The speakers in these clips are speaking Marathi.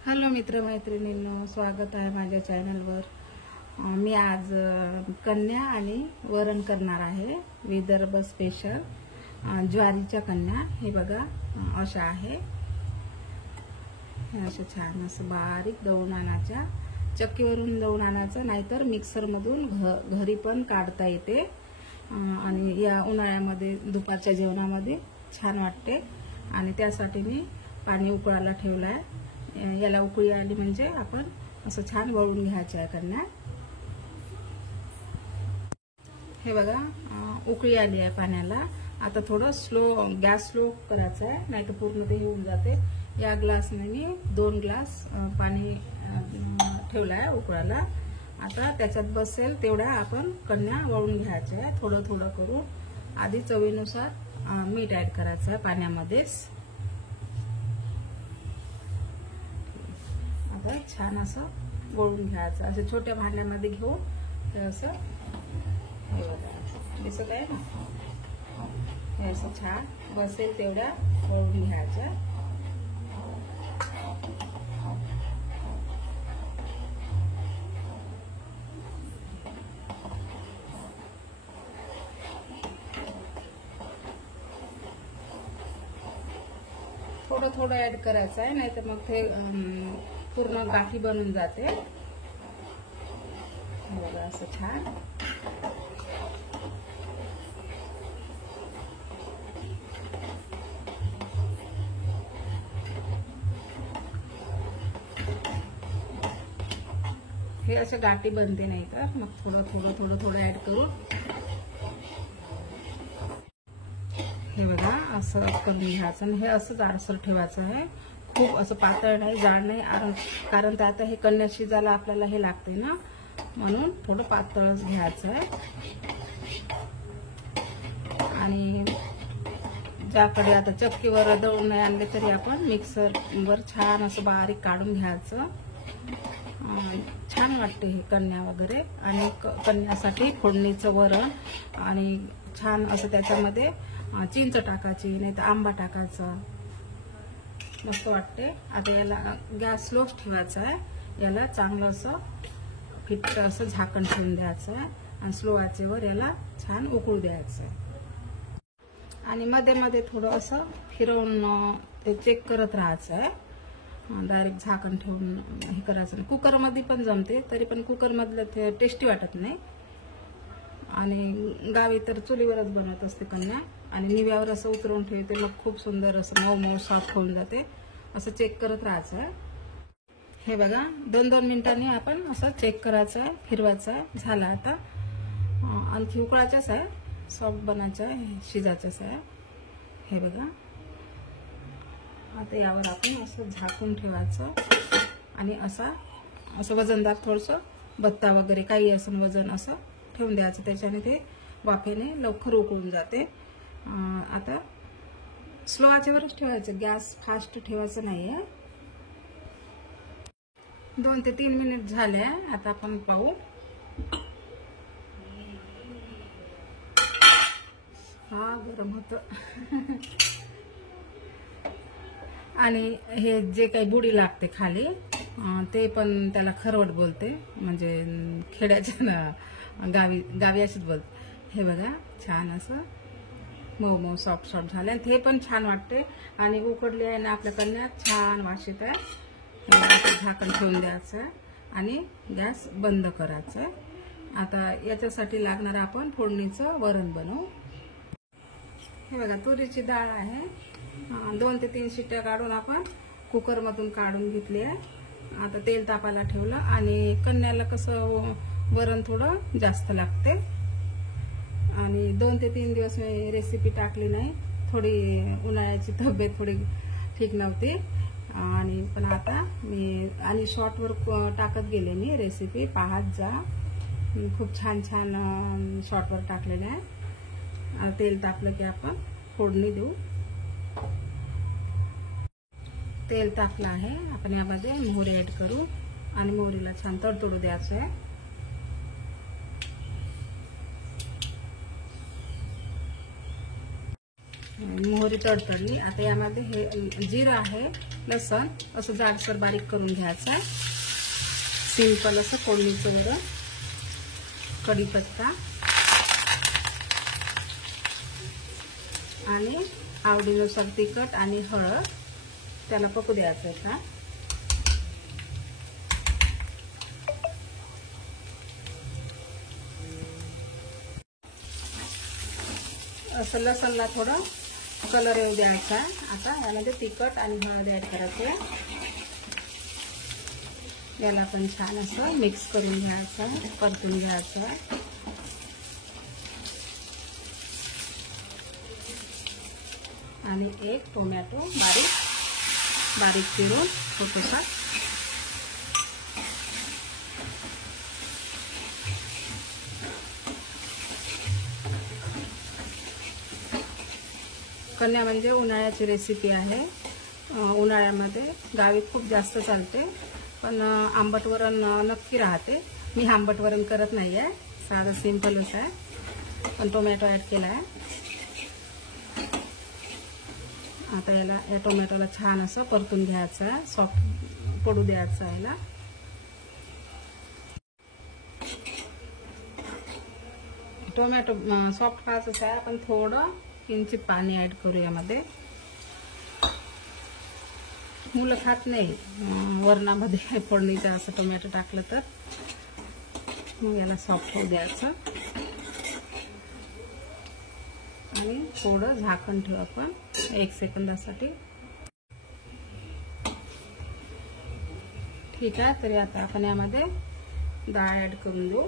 हॅलो मित्रमैत्रिणींनो, स्वागत आहे माझ्या चॅनलवर। मी आज कन्या आणि वरण करणार आहे। विदर्भ स्पेशल ज्वारीच्या कन्या। हे बघा अशा आहे। अशा छान असं बारीक दळून आणायच्या, चक्कीवरून दळून आणायचं, नाहीतर मिक्सर मधून घरी पण काढता येते। आणि या उन्हाळ्यामध्ये दुपारच्या जेवणामध्ये छान वाटते। आणि त्यासाठी मी पाणी उकळायला ठेवलं आहे। याला उकळी आली म्हणजे आपण असं छान वळून घ्यायचं आहे कन्या। हे बघा उकळी आली आहे पाण्याला। आता थोडं गॅस स्लो करायचा आहे, नाहीतर पूर्ण ते होऊन जाते। या ग्लासने मी 2 ग्लास पाणी ठेवलं आहे उकळायला। आता त्याच्यात बसेल तेवढ्या आपण कन्या वळून घ्यायच्या आहे, थोडं थोडं करून। आधी चवीनुसार मीठ ऍड करायचं आहे पाण्यामध्येच। आता छान असं वळून घ्यायचं, असं छोट्या भांड्यामध्ये घेऊन ते असं दिसत आहे ना, हे असं छान बसेल तेवढ्या वळून घ्यायचं। थोडं थोडं ऍड करायचं आहे, नाहीतर मग ते पूर्ण गाठी बनून जाते। बघा असं छान हे असं गाठी बनते, नाही तर मग थोडं थोडं ऍड करून हे बघा असं करून घ्यायचं। आणि हे असं जाडसर ठेवायचं आहे, खूप असं पातळ नाही, जाड नाही, कारण ते आता हे कन्या शिजायला आपल्याला हे लागते ना, म्हणून थोडं पातळच घ्यायचं आहे। आणि ज्याकडे आता चक्कीवर दळून नाही आणले तरी आपण मिक्सरवर छान असं बारीक काढून घ्यायचं। छान वाटते हे कन्या वगैरे। आणि कन्यासाठी फोडणीचं वरण आणि छान असं त्याच्यामध्ये चिंच टाकायची, नाही तर आंबा टाकायचा, मस्त वाटते। आता याला गॅस स्लोच ठेवायचा आहे। याला चांगलं असं फिट्ट असं झाकण ठेवून द्यायचं आहे आणि स्लो आचेवर याला छान उकळू द्यायचं आहे। आणि मध्ये मध्ये थोडं असं फिरवून ते चेक करत राहायचं आहे। डायरेक्ट झाकण ठेवून हे करायचं नाही। कुकरमध्ये पण जमते, तरी पण कुकरमधलं ते टेस्टी वाटत नाही। आणि गावी तर चुलीवरच बनवत असते कन्या, आणि निव्यावर असं उतरवून ठेवते, मग खूप सुंदर असं मऊ मऊ सॉफ्ट होऊन जाते। असं चेक करत राहायचं आहे। हे बघा 2-2 मिनिटांनी आपण असं चेक करायचं आहे, फिरवायचं आहे। झालं आता, आणखी उकळायचाच आहे, सॉफ्ट बनायचं आहे, शिजायचंच आहे। हे बघा आता यावर आपण असं झाकून ठेवायचं आणि असं वजनदार थोडंसं बत्ता वगैरे काही असं वजन असं ठेवून द्यायचं, त्याच्याने ते वाफेने लवकर उकळून जाते। आता स्लो आचेवरच ठेवायचं, गॅस फास्ट ठेवायचं नाहीये। 2 ते 3 मिनिट झाले, आता आपण पाहू। हा गरम होतं। आणि हे जे काही बुडी लागते खाली, ते पण त्याला खरवट बोलते, म्हणजे खेड्याच्या ना गावी अशीच बोलते। हे बघा छान असं मऊ मऊ सॉफ्ट झाले, आणि ते पण छान वाटते। आणि उकडली आहे ना आपल्या कन्या, छान वास येत आहे। झाकण ठेवून द्यायचं आहे आणि गॅस बंद करायचा आहे। आता याच्यासाठी लागणार आपण फोडणीचं वरण बनवू। हे बघा तुरीची डाळ आहे, 2 ते 3 शिट्ट्या काढून आपण कुकरमधून काढून घेतली आहे। आता तेल तापायला ठेवलं, आणि कन्याला कसं वरण थोडं जास्त लागते। आणि 2 ते 3 दिवस मी रेसिपी टाकली नाही, थोडी उन्हाळ्याची तब्येत थोडी ठीक नव्हती। आणि पण आता मी आणि शॉर्टवर टाकत गेले, मी रेसिपी पाहत जा, खूप छान छान शॉर्टवर टाकलेलं आहे। तेल तापलं की आपण फोडणी देऊ। तेल तापलं आहे, आपण यामध्ये मोहरी ऍड करू आणि मोहरीला छान तडतडू द्यायचं आहे। मोहरी तडतडली. आता यामध्ये हे जिरं आहे, लसण असं जाडसर बारीक करून घ्यायचं आहे. सिंपल असं फोडणीचं वरण, कढीपत्ता आणि आवडीनुसार तिखट आणि हळद त्याला पकू द्यायचं आहे का. असं लसणला थोडं कलर येऊ द्यायचा. आता यामध्ये तिखट आणि हळद ऍड करायचं आहे. याला पण छान असं मिक्स करून घ्यायचं, परतून घ्यायचं. आणि एक टोमॅटो बारीक चिरून छोटासा. कन्या म्हणजे उन्हाळ्याची रेसिपी आहे. उन्हाळ्यामध्ये गावी खूप जास्त चालते, पण आंबट वरण नक्की राहते. मी आंबट वरण करत नाही आहे, साधं सिंपलच आहे, पण टोमॅटो ॲड केला आहे. आता या टोमॅटोला छान असं परतून घ्यायचं आहे, सॉफ्ट पडू द्यायचं आहे याला. टोमॅटो सॉफ्ट करायचं आहे. आपण थोडं किंचित पाणी ऍड करू यामध्ये. मुलं खात नाही वरणामध्ये फोडणीचं असं टोमॅटो टाकलं तर. मग याला सॉफ्ट होऊ द्यायचं आणि थोडं झाकण ठेवू आपण 1 सेकंदासाठी. ठीक आहे. तरी आता आपण यामध्ये डाळ ऍड करून देऊ.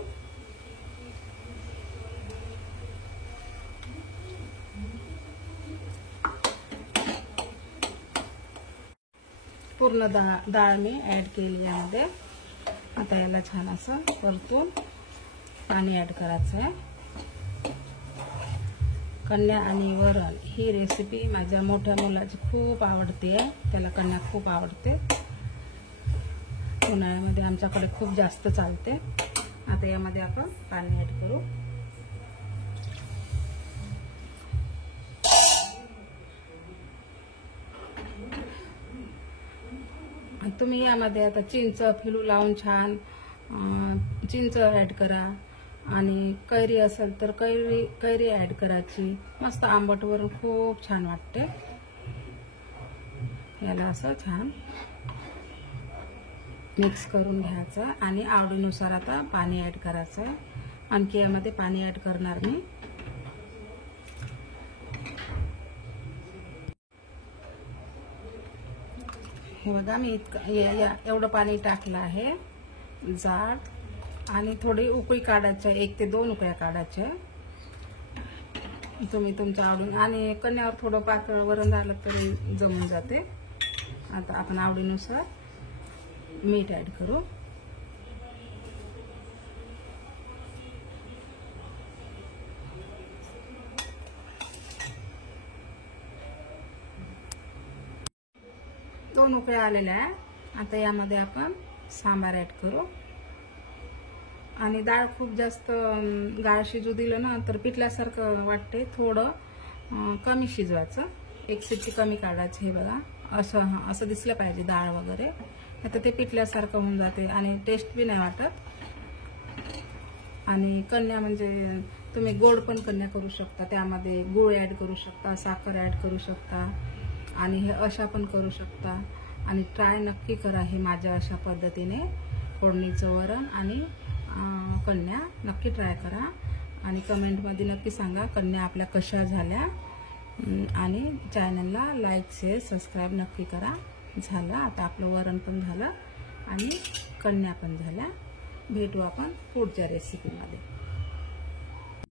पूर्ण डाळ मी ऍड केली यामध्ये. आता याला छान असं परतून पाणी ऍड करायचं आहे. कन्या आणि वरण ही रेसिपी माझ्या मोठ्या मुलाची खूप आवडते आहे. त्याला कन्या खूप आवडते. उन्हाळ्यामध्ये आमच्याकडे खूप जास्त चालते. आता यामध्ये आपण पाणी ऍड करू. तुम्ही यामध्ये आता चिंच फिलू लावून छान चिंच ऍड करा. आणि कैरी असेल तर कैरी ऍड करायची. मस्त आंबट वरून खूप छान वाटते. याला असं छान मिक्स करून घ्यायचं आणि आवडीनुसार आता पाणी ऍड करायचं आहे. आणखी यामध्ये पाणी ऍड करणार मी. हे बघा मी एवढं पाणी टाकलं आहे जाड. आणि थोडी उकळी काढायची, 1 ते 2 उकळ्या काढायच्या. तुम्ही तुमच्या आवडून. आणि कन्यावर थोडं पातळ वरण झालं तरी जमून जाते. आता आपण आवडीनुसार मीठ ऍड करू. दोन उकळ्या आलेल्या आहे. आता यामध्ये आपण सांबार ऍड करू. आणि डाळ खूप जास्त गाळ शिजू दिलं ना तर पिठल्यासारखं वाटते. थोडं कमी शिजवायचं, 1 शिट्टी कमी काढायची. हे बघा असं दिसलं पाहिजे डाळ वगैरे. आता ते पिठल्यासारखं होऊन जाते आणि टेस्ट बी नाही वाटत. आणि कन्या म्हणजे तुम्ही गोड पण कन्या करू शकता. त्यामध्ये गूळ ऍड करू शकता, साखर ऍड करू शकता आणि हे अशा पण करू शकता. आणि ट्राय नक्की करा हे माझ्या अशा पद्धतीने फोडणीचं वरण आणि कन्या नक्की ट्राय करा. आणि कमेंटमध्ये नक्की सांगा कन्या आपल्या कशा झाल्या. आणि चॅनलला लाईक शेअर सबस्क्राईब नक्की करा. झालं आता आपलं वरण पण झालं आणि कन्या पण झाल्या. भेटू आपण पुढच्या रेसिपीमध्ये.